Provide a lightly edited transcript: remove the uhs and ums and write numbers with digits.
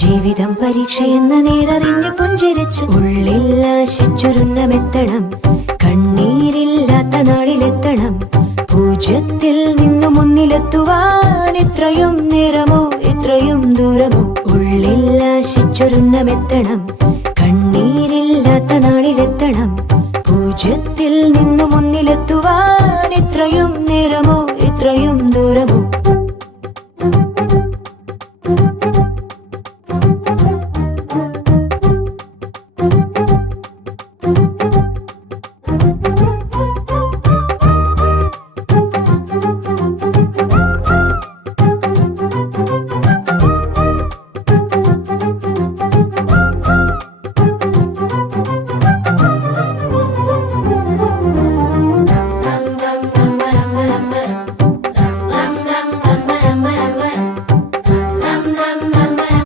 ജീവിതം പരീക്ഷയെന്ന നേരറിഞ്ഞു പുഞ്ചിരിച്ച് ഉള്ളിൽ ആശിച്ചൊരുന്നമെത്തണം. കണ്ണീരില്ലാത്ത നാളിലെത്തണം. പൂജ്യത്തിൽ നിന്നു മുന്നിലെത്തുവാൻ ഇത്രയും നേരമോ ഇത്രയും ദൂരമോ? ഉള്ളിൽ ആശിച്ചൊരുന്നമെത്തണം. കണ്ണീരില്ലാത്ത നാളിലെത്തണം. പൂജ്യത്തിൽ നിന്നു മുന്നിലെത്തുവാൻ ഇത്രയും നേരമോ ഇത്രയും